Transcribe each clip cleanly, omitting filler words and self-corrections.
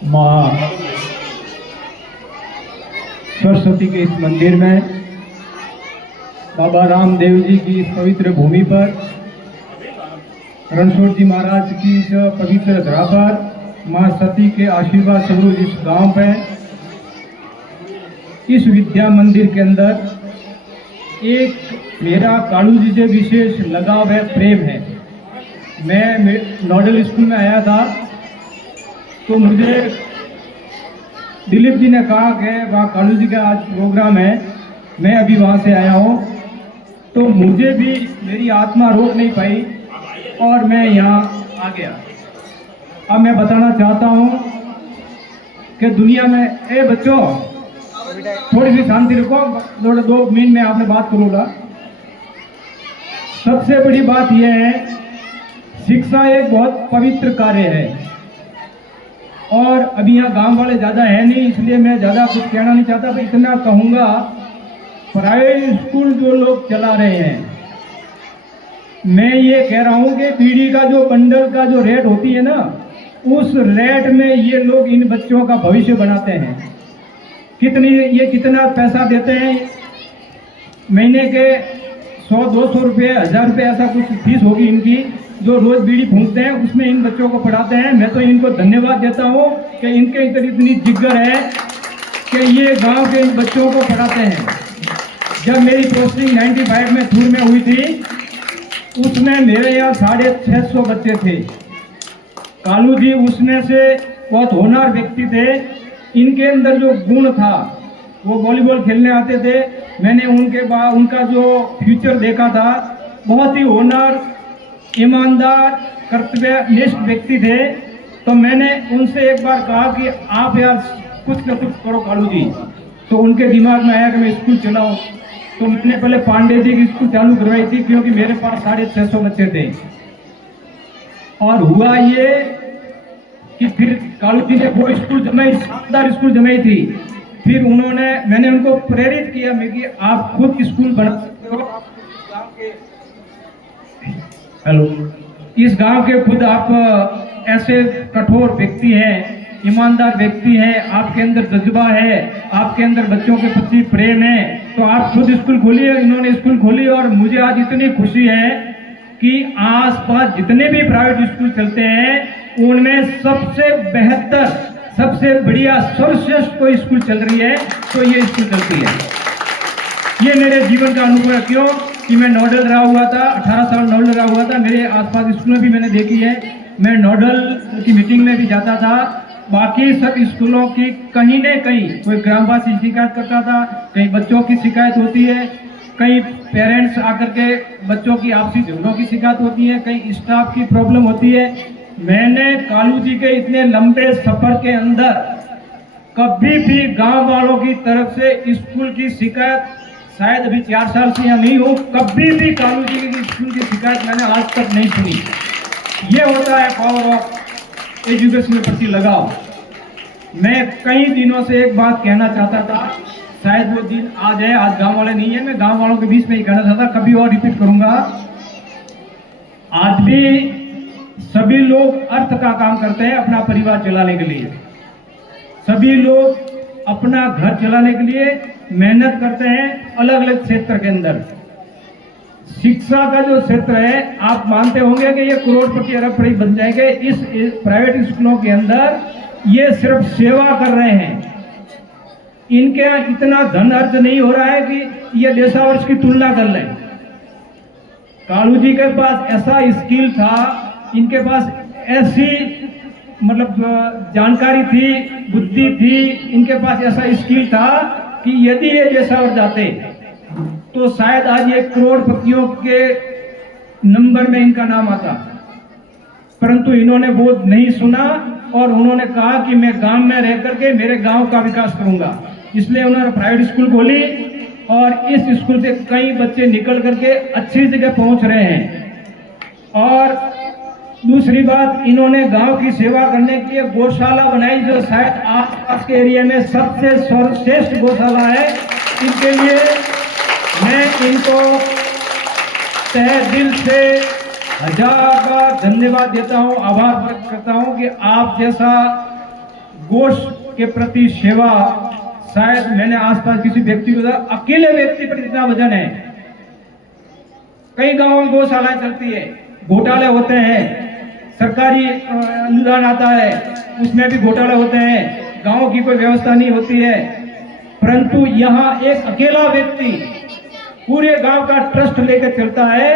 माँ सरस्वती के इस मंदिर में बाबा रामदेव जी की इस पवित्र भूमि पर रणछोड़ जी महाराज की इस पवित्र धरा पर माँ सती के आशीर्वाद स्वरूप इस गांव पे इस विद्या मंदिर के अंदर एक मेरा कालू जी से विशेष लगाव है, प्रेम है। मैं नोडल स्कूल में आया था तो मुझे दिलीप जी ने कहा कि वहाँ कालू जी का आज प्रोग्राम है, मैं अभी वहाँ से आया हूँ। तो मुझे भी मेरी आत्मा रोक नहीं पाई और मैं यहाँ आ गया। अब मैं बताना चाहता हूँ कि दुनिया में बच्चों थोड़ी सी शांति रखो, 2 मिनट में आपने बात करूँगा। सबसे बड़ी बात यह है, शिक्षा एक बहुत पवित्र कार्य है और अभी यहाँ गांव वाले ज़्यादा है नहीं, इसलिए मैं ज़्यादा कुछ कहना नहीं चाहता। पर इतना कहूँगा, प्राइवेट स्कूल जो लोग चला रहे हैं, मैं ये कह रहा हूँ कि बीड़ी का जो बंडल का जो रेट होती है ना, उस रेट में ये लोग इन बच्चों का भविष्य बनाते हैं। कितना पैसा देते हैं, महीने के 100-200 रुपये, 1000 रुपये ऐसा कुछ फीस होगी इनकी, जो रोज बीड़ी फूंकते हैं, उसमें इन बच्चों को पढ़ाते हैं। मैं तो इनको धन्यवाद देता हूँ कि इनके अंदर इतनी जिगर है कि ये गांव के इन बच्चों को पढ़ाते हैं। जब मेरी पोस्टिंग 95 में थूर में हुई थी, उसमें मेरे यहाँ 650 बच्चे थे। कालू जी उसमें से बहुत होनहार व्यक्ति थे। इनके अंदर जो गुण था, वो वॉलीबॉल खेलने आते थे। मैंने उनका जो फ्यूचर देखा था, बहुत ही होनहार, ईमानदार, कर्तव्यनिष्ठ व्यक्ति थे। तो मैंने उनसे एक बार कहा कि आप यार कुछ न कुछ करो कालू जी। तो उनके दिमाग में आया कि मैं स्कूल चलाऊं। तो मैंने पहले पांडे जी की स्कूल चालू करवाई थी, क्योंकि मेरे पास 650 बच्चे थे। और हुआ ये कि फिर कालू जी ने वो स्कूल जमाई, शानदार स्कूल जमाई थी। फिर मैंने उनको प्रेरित किया मैं कि आप खुद स्कूल बना सकते हो। इस गांव के खुद आप ऐसे कठोर व्यक्ति हैं, ईमानदार व्यक्ति हैं, आपके अंदर जज्बा है, आपके अंदर बच्चों के प्रति प्रेम है, तो आप खुद स्कूल खोलिए। इन्होंने स्कूल खोली और मुझे आज इतनी खुशी है कि आसपास जितने भी प्राइवेट स्कूल चलते हैं, उनमें सबसे बेहतर, सबसे बढ़िया, सर्वश्रेष्ठ कोई स्कूल चल रही है तो ये स्कूल चलती है। ये मेरे जीवन का अनुभव है। क्यों कि मैं नोडल रहा हुआ था, 18 साल नोडल रहा हुआ था। मेरे आसपास स्कूलें भी मैंने देखी है। मैं नोडल की मीटिंग में भी जाता था। बाकी सब स्कूलों की कहीं न कहीं कोई ग्रामवासी शिकायत करता था, कहीं बच्चों की शिकायत होती है, कहीं पेरेंट्स आकर के बच्चों की आपसी झगड़ों की शिकायत होती है, कहीं स्टाफ की प्रॉब्लम होती है। मैंने कालू जी के इतने लंबे सफर के अंदर कभी भी गांव वालों की तरफ से स्कूल की शिकायत, शायद अभी 4 साल से यहाँ नहीं हो, कभी भी कालू जी की स्कूल की शिकायत मैंने आज तक नहीं सुनी। ये होता है पावर ऑफ एजुकेशन के प्रति लगाव। मैं कई दिनों से एक बात कहना चाहता था, शायद वो दिन आ जाए। आज गांव वाले नहीं है, मैं गांव वालों के बीच में ही कहना चाहता, कभी और रिपीट करूंगा। आज भी सभी लोग अर्थ का काम करते हैं अपना परिवार चलाने के लिए। सभी लोग अपना घर चलाने के लिए मेहनत करते हैं अलग अलग क्षेत्र के अंदर। शिक्षा का जो क्षेत्र है, आप मानते होंगे कि ये करोड़पति अरबपति बन जाएंगे। इस प्राइवेट स्कूलों के अंदर ये सिर्फ सेवा कर रहे हैं। इनके यहाँ इतना धन अर्थ नहीं हो रहा है कि ये देशावर्ष की तुलना कर लें। कालू जी के पास ऐसा स्किल था, इनके पास ऐसी जानकारी थी, बुद्धि थी, इनके पास ऐसा स्किल था कि यदि ये देशावर जाते तो शायद आज ये करोड़पतियों के नंबर में इनका नाम आता। परंतु इन्होंने वो नहीं सुना और उन्होंने कहा कि मैं गांव में रह करके मेरे गांव का विकास करूंगा। इसलिए उन्होंने प्राइवेट स्कूल खोली और इस स्कूल से कई बच्चे निकल करके अच्छी जगह पहुंच रहे हैं। और दूसरी बात, इन्होंने गांव की सेवा करने के लिए गौशाला बनाई, जो शायद आसपास के एरिया में सबसे सर्वश्रेष्ठ गौशाला है। इनके लिए मैं इनको तहे दिल से 1000 बार धन्यवाद देता हूं, आभार व्यक्त करता हूं कि आप जैसा गोष्ठ के प्रति सेवा शायद मैंने आसपास किसी व्यक्ति को देखा, अकेले व्यक्ति पर इतना वजन है। कई गांवों में गौशालाएं चलती है, घोटाले होते हैं, सरकारी अनुदान आता है उसमें भी घोटाले होते हैं, गांव की कोई व्यवस्था नहीं होती है। परंतु यहाँ एक अकेला व्यक्ति पूरे गांव का ट्रस्ट लेकर चलता है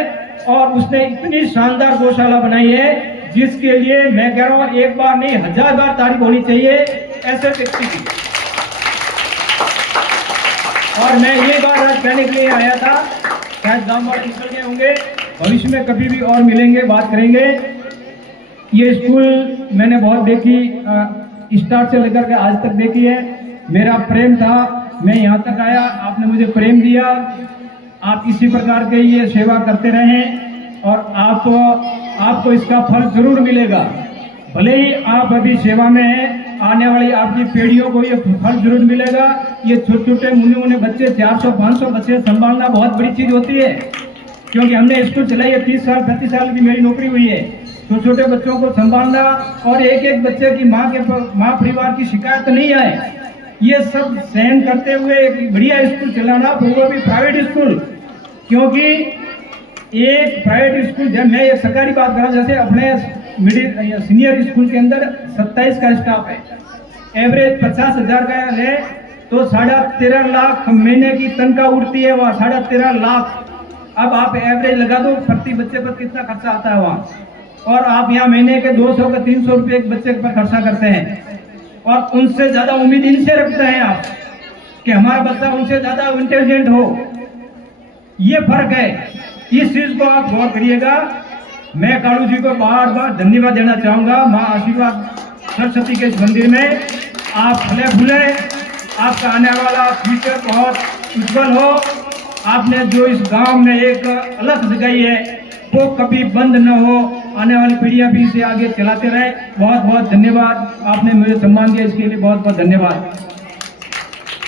और उसने इतनी शानदार गौशाला बनाई है जिसके लिए मैं कह रहा हूं एक बार नहीं 1000 बार तारीफ होनी चाहिए ऐसे व्यक्ति की। और मैं ये बात आज कहने के लिए आया था, शायद गांव वाले निकल गए होंगे, भविष्य में कभी भी और मिलेंगे, बात करेंगे। ये स्कूल मैंने बहुत देखी, स्टार्ट से लेकर के आज तक देखी है। मेरा प्रेम था, मैं यहाँ तक आया, आपने मुझे प्रेम दिया। आप इसी प्रकार के ये सेवा करते रहें और आपको इसका फल जरूर मिलेगा। भले ही आप अभी सेवा में हैं, आने वाली आपकी पीढ़ियों को ये फल जरूर मिलेगा। ये छोटे छोटे मुन्ने बच्चे 400-500 बच्चे संभालना बहुत बड़ी चीज होती है, क्योंकि हमने स्कूल चलाई है 30 साल 35 साल की मेरी नौकरी हुई है। छोटे छोटे बच्चों को संभालना और एक एक बच्चे की माँ परिवार की शिकायत नहीं आए, ये सब सहन करते हुए एक बढ़िया स्कूल चलाना, वो भी प्राइवेट स्कूल। क्योंकि एक प्राइवेट स्कूल, जब मैं एक सरकारी बात कर रहा हूँ, जैसे अपने मिडिल सीनियर स्कूल के अंदर 27 का स्टाफ है, एवरेज 50,000 का है, तो 13.5 लाख महीने की तनख्वाह उठती है वहाँ, 13.5 लाख। अब आप एवरेज लगा दो प्रति बच्चे पर कितना खर्चा आता है वहाँ, और आप यहाँ महीने के 200 का 300 रुपये एक बच्चे पर खर्चा करते हैं, और उनसे ज्यादा उम्मीद इनसे रखते हैं आप कि हमारा बच्चा उनसे ज्यादा इंटेलिजेंट हो। ये फर्क है, इस चीज को आप गौर करिएगा। मैं कालू जी को बार बार धन्यवाद देना चाहूंगा। माँ आशीर्वाद सरस्वती के इस मंदिर में आप फले फूले, आपका आने वाला फ्यूचर बहुत उज्जवल हो। आपने जो इस गांव में एक अलग जगाई है वो कभी बंद न हो, आने वाली पीढ़ियां भी इसे आगे चलाते रहे। बहुत बहुत धन्यवाद, आपने मुझे सम्मान दिया, इसके लिए बहुत बहुत धन्यवाद।